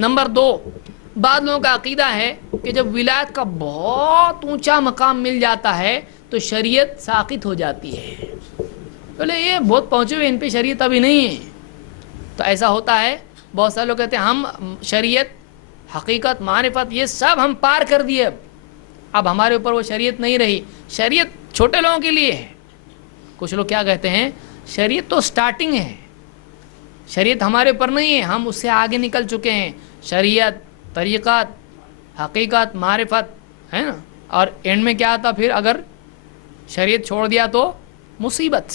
Number 2، بعض لوگوں کا عقیدہ ہے کہ جب ولایت کا بہت اونچا مقام مل جاتا ہے تو شریعت ساقط ہو جاتی ہے. بولے یہ بہت پہنچے ہوئے، ان پہ شریعت ابھی نہیں ہے. تو ایسا ہوتا ہے. بہت سارے لوگ کہتے ہیں ہم شریعت، حقیقت، معرفت یہ سب ہم پار کر دیے، اب ہمارے اوپر وہ شریعت نہیں رہی. شریعت چھوٹے لوگوں کے لیے ہے. کچھ لوگ کیا کہتے ہیں، شریعت تو سٹارٹنگ ہے، شریعت ہمارے اوپر نہیں ہے، ہم اس سے آگے نکل چکے ہیں. شریعت، طریقت، حقیقت، معرفت ہے نا. اور اینڈ میں کیا آتا پھر؟ اگر شریعت چھوڑ دیا تو مصیبت.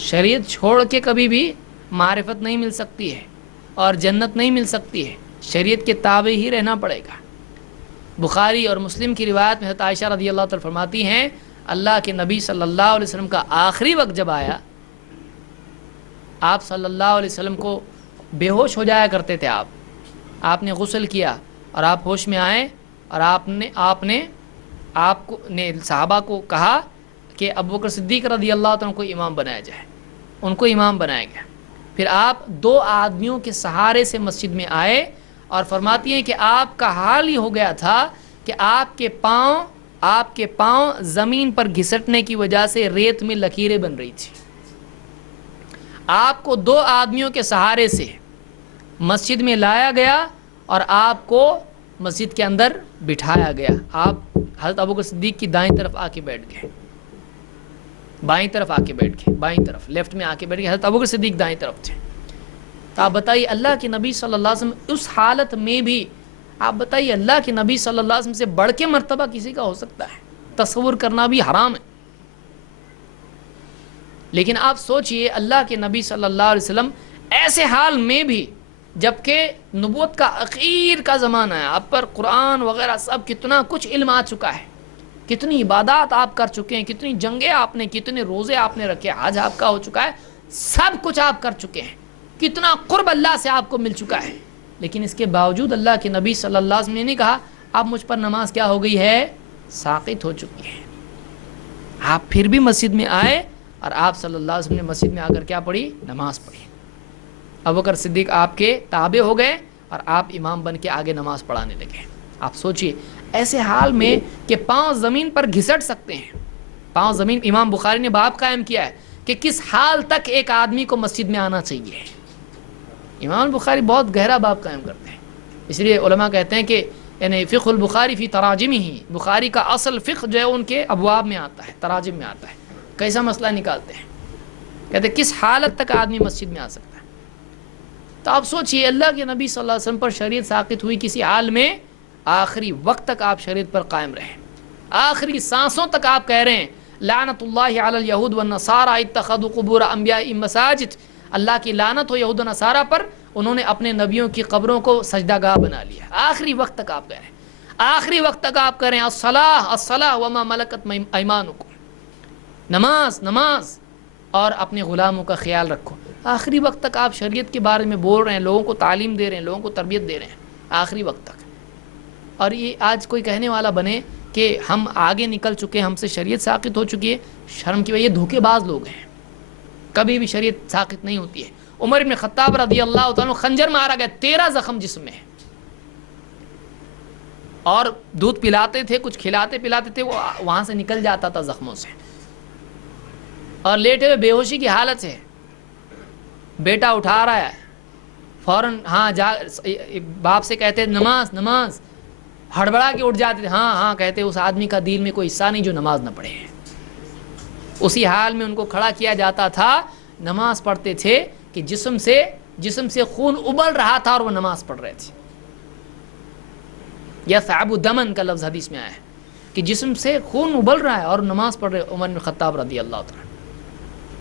شریعت چھوڑ کے کبھی بھی معرفت نہیں مل سکتی ہے اور جنت نہیں مل سکتی ہے. شریعت کے تابع ہی رہنا پڑے گا. بخاری اور مسلم کی روایت میں حضرت عائشہ رضی اللہ تعالی فرماتی ہیں اللہ کے نبی صلی اللہ علیہ وسلم کا آخری وقت جب آیا، آپ صلی اللہ علیہ وسلم کو بے ہوش ہو جایا کرتے تھے. آپ نے غسل کیا اور آپ ہوش میں آئے اور آپ نے صحابہ کو کہا کہ ابوبکر صدیق رضی اللہ تعالیٰ کو امام بنایا جائے. ان کو امام بنایا گیا. پھر آپ 2 آدمیوں کے سہارے سے مسجد میں آئے اور فرماتی ہیں کہ آپ کا حال ہی ہو گیا تھا کہ آپ کے پاؤں زمین پر گھسٹنے کی وجہ سے ریت میں لکیریں بن رہی تھی. آپ کو 2 آدمیوں کے سہارے سے مسجد میں لایا گیا اور آپ کو مسجد کے اندر بٹھایا گیا. آپ حضرت ابوبکر صدیق کی دائیں طرف آ کے بیٹھ گئے، بائیں طرف آ کے بیٹھ گئے، بائیں طرف لیفٹ میں آ کے بیٹھ گئے. حضرت ابوبکر صدیق دائیں طرف تھے. تو آپ بتائیے اللہ کے نبی صلی اللہ علیہ وسلم اس حالت میں بھی، آپ بتائیے اللہ کے نبی صلی اللہ علیہ وسلم سے بڑھ کے مرتبہ کسی کا ہو سکتا ہے؟ تصور کرنا بھی حرام ہے. لیکن آپ سوچئے اللہ کے نبی صلی اللہ علیہ وسلم ایسے حال میں بھی، جبکہ نبوت کا اخیر کا زمانہ ہے، آپ پر قرآن وغیرہ سب کتنا کچھ علم آ چکا ہے، کتنی عبادات آپ کر چکے ہیں، کتنی جنگیں آپ نے، کتنے روزے آپ نے رکھے، حج آپ کا ہو چکا ہے، سب کچھ آپ کر چکے ہیں، کتنا قرب اللہ سے آپ کو مل چکا ہے. لیکن اس کے باوجود اللہ کے نبی صلی اللہ علیہ وسلم نے نہیں کہا اب مجھ پر نماز کیا ہو گئی ہے، ساقط ہو چکی ہے. آپ پھر بھی مسجد میں آئے اور آپ صلی اللہ علیہ وسلم نے مسجد میں آ کر کیا پڑھی؟ نماز پڑھی. ابوبکر صدیق آپ کے تابع ہو گئے اور آپ امام بن کے آگے نماز پڑھانے لگے. آپ سوچئے ایسے حال میں کہ پاؤں زمین پر گھسٹ سکتے ہیں، پاؤں زمین. امام بخاری نے باب قائم کیا ہے کہ کس حال تک ایک آدمی کو مسجد میں آنا چاہیے. امام بخاری بہت گہرا باب قائم کرتے ہیں. اس لیے علماء کہتے ہیں کہ یعنی فقہ البخاری فی تراجمہ ہی، بخاری کا اصل فقہ جو ہے ان کے ابواب میں آتا ہے، تراجم میں آتا ہے. کیسا مسئلہ نکالتے ہیں، کہتے ہیں کس حالت تک آدمی مسجد میں آ سکتا ہے. تو آپ سوچئے اللہ کے نبی صلی اللہ علیہ وسلم پر شریعت ساقط ہوئی کسی حال میں، آخری وقت تک آپ شریعت پر قائم رہے، آخری سانسوں تک آپ کہہ رہے ہیں لعنت اللہ علی الیہود والنصارى اتخذوا قبور انبیاء مساجد. اللہ کی لعنت ہو یہود و نصارہ پر، انہوں نے اپنے نبیوں کی قبروں کو سجدہ گاہ بنا لیا. آخری وقت تک آپ کہہ رہے ہیں، آخری وقت تک آپ کہہ رہے ہیں الصلاۃ الصلاۃ وما ملکت ایمانکم، نماز نماز اور اپنے غلاموں کا خیال رکھو. آخری وقت تک آپ شریعت کے بارے میں بول رہے ہیں، لوگوں کو تعلیم دے رہے ہیں، لوگوں کو تربیت دے رہے ہیں آخری وقت تک. اور یہ آج کوئی کہنے والا بنے کہ ہم آگے نکل چکے، ہم سے شریعت ساقط ہو چکی ہے، شرم کی وجہ، یہ دھوکے باز لوگ ہیں. کبھی بھی شریعت ساقط نہیں ہوتی ہے. عمر بن خطاب رضی اللہ تعالیٰ خنجر مارا گیا، 13 زخم جسم میں ہے، اور دودھ پلاتے تھے، کچھ کھلاتے پلاتے تھے، وہ وہاں سے نکل جاتا تھا زخموں سے، اور لیٹے ہوئے بے ہوشی کی حالت سے. بیٹا اٹھا رہا ہے فوراً، ہاں باپ سے کہتے نماز نماز، ہڑبڑا کے اٹھ جاتے تھے، ہاں ہاں کہتے اس آدمی کا دل میں کوئی حصہ نہیں جو نماز نہ پڑھے. اسی حال میں ان کو کھڑا کیا جاتا تھا، نماز پڑھتے تھے کہ جسم سے خون ابل رہا تھا اور وہ نماز پڑھ رہے تھے. یا ثعب دمن کا لفظ حدیث میں آیا ہے کہ جسم سے خون ابل رہا ہے اور نماز پڑھ رہے. عمر بن خطاب رضی اللہ تعالیٰ.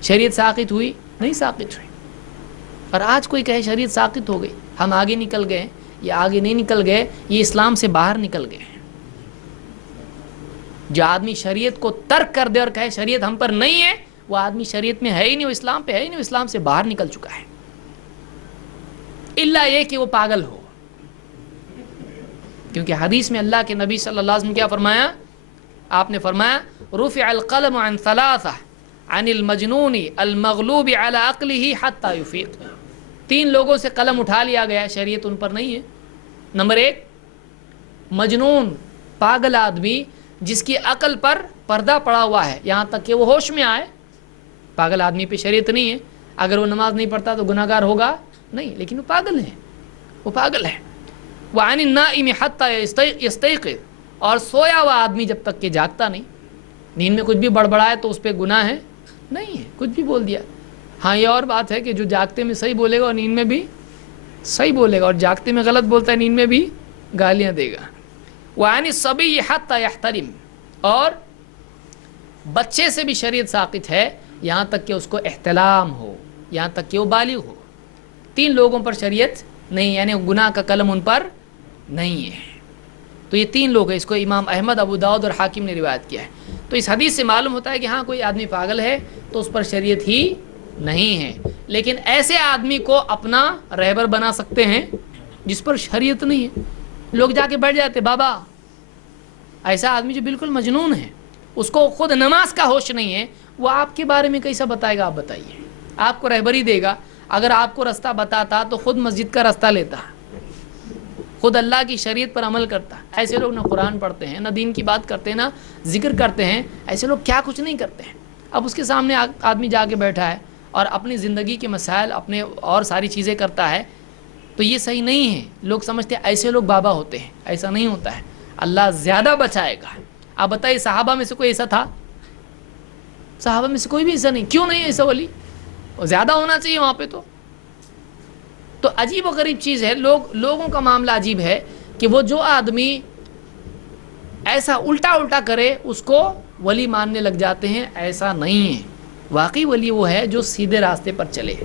شریعت ساقط ہوئی؟ نہیں ساقط ہوئی. اور آج کوئی کہے شریعت ساقط ہو گئی، ہم آگے نکل گئے، یہ آگے نہیں نکل گئے، یہ اسلام سے باہر نکل گئے. جو آدمی شریعت کو ترک کر دے اور کہے شریعت ہم پر نہیں ہے، وہ آدمی شریعت میں ہے ہی نہیں، وہ اسلام پہ ہے ہی نہیں، وہ اسلام سے باہر نکل چکا ہے. الا یہ کہ وہ پاگل ہو. کیونکہ حدیث میں اللہ کے نبی صلی اللہ علیہ وسلم کیا فرمایا؟ آپ نے فرمایا رفع القلم عن ثلاثہ عن المجنون المغلوب على عقله حتى يفيق. 3 لوگوں سے قلم اٹھا لیا گیا، شریعت ان پر نہیں ہے۔ نمبر 1، مجنون پاگل آدمی جس کی عقل پر پردہ پڑا ہوا ہے یہاں تک کہ وہ ہوش میں آئے، پاگل آدمی پہ شریعت نہیں ہے۔ اگر وہ نماز نہیں پڑھتا تو گناہ گار ہوگا نہیں، لیکن وہ پاگل ہے، وہ پاگل ہے۔ وعن النائم حتی یستیقظ، اور سویا ہوا آدمی جب تک کہ جاگتا نہیں، نیند میں کچھ بھی بڑبڑائے تو اس پہ گناہ ہے نہیں ہے، کچھ بھی بول دیا۔ ہاں یہ اور بات ہے کہ جو جاگتے میں صحیح بولے گا اور نیند میں بھی صحیح بولے گا، اور جاگتے میں غلط بولتا ہے نیند میں بھی گالیاں دے گا۔ وعن الصبی حتی یحترم، اور بچے سے بھی شریعت ساقط ہے یہاں تک کہ اس کو احتلام ہو، یہاں تک کہ وہ بالغ ہو۔ 3 لوگوں پر شریعت نہیں، یعنی گناہ کا قلم ان پر نہیں ہے۔ تو یہ 3 لوگ ہیں، اس کو امام احمد، ابو داؤد اور حاکم نے روایت کیا ہے۔ تو اس حدیث سے معلوم ہوتا ہے کہ ہاں کوئی آدمی پاگل ہے تو اس پر شریعت ہی نہیں ہے، لیکن ایسے آدمی کو اپنا رہبر بنا سکتے ہیں جس پر شریعت نہیں ہے۔ لوگ جا کے بیٹھ جاتے، بابا ایسا آدمی جو بالکل مجنون ہے، اس کو خود نماز کا ہوش نہیں ہے، وہ آپ کے بارے میں کیسا بتائے گا؟ آپ بتائیے، آپ کو رہبری دے گا۔ اگر آپ کو رستہ بتاتا تو خود مسجد کا رستہ لیتا، خود اللہ کی شریعت پر عمل کرتا۔ ایسے لوگ نہ قرآن پڑھتے ہیں، نہ دین کی بات کرتے ہیں، نہ ذکر کرتے ہیں، ایسے لوگ کیا کچھ نہیں کرتے ہیں۔ اب اس کے سامنے آدمی جا کے بیٹھا ہے اور اپنی زندگی کے مسائل، اپنے اور ساری چیزیں کرتا ہے، تو یہ صحیح نہیں ہے۔ لوگ سمجھتے ہیں ایسے لوگ بابا ہوتے ہیں، ایسا نہیں ہوتا ہے، اللہ زیادہ بچائے گا۔ آپ بتائیے صحابہ میں سے کوئی ایسا تھا؟ صحابہ میں سے کوئی بھی ایسا نہیں، کیوں نہیں ایسا ولی؟ اور زیادہ ہونا چاہیے وہاں پہ۔ تو عجیب و غریب چیز ہے، لوگوں کا معاملہ عجیب ہے کہ وہ جو آدمی ایسا الٹا کرے اس کو ولی ماننے لگ جاتے ہیں۔ ایسا نہیں ہے، واقعی ولی وہ ہے جو سیدھے راستے پر چلے۔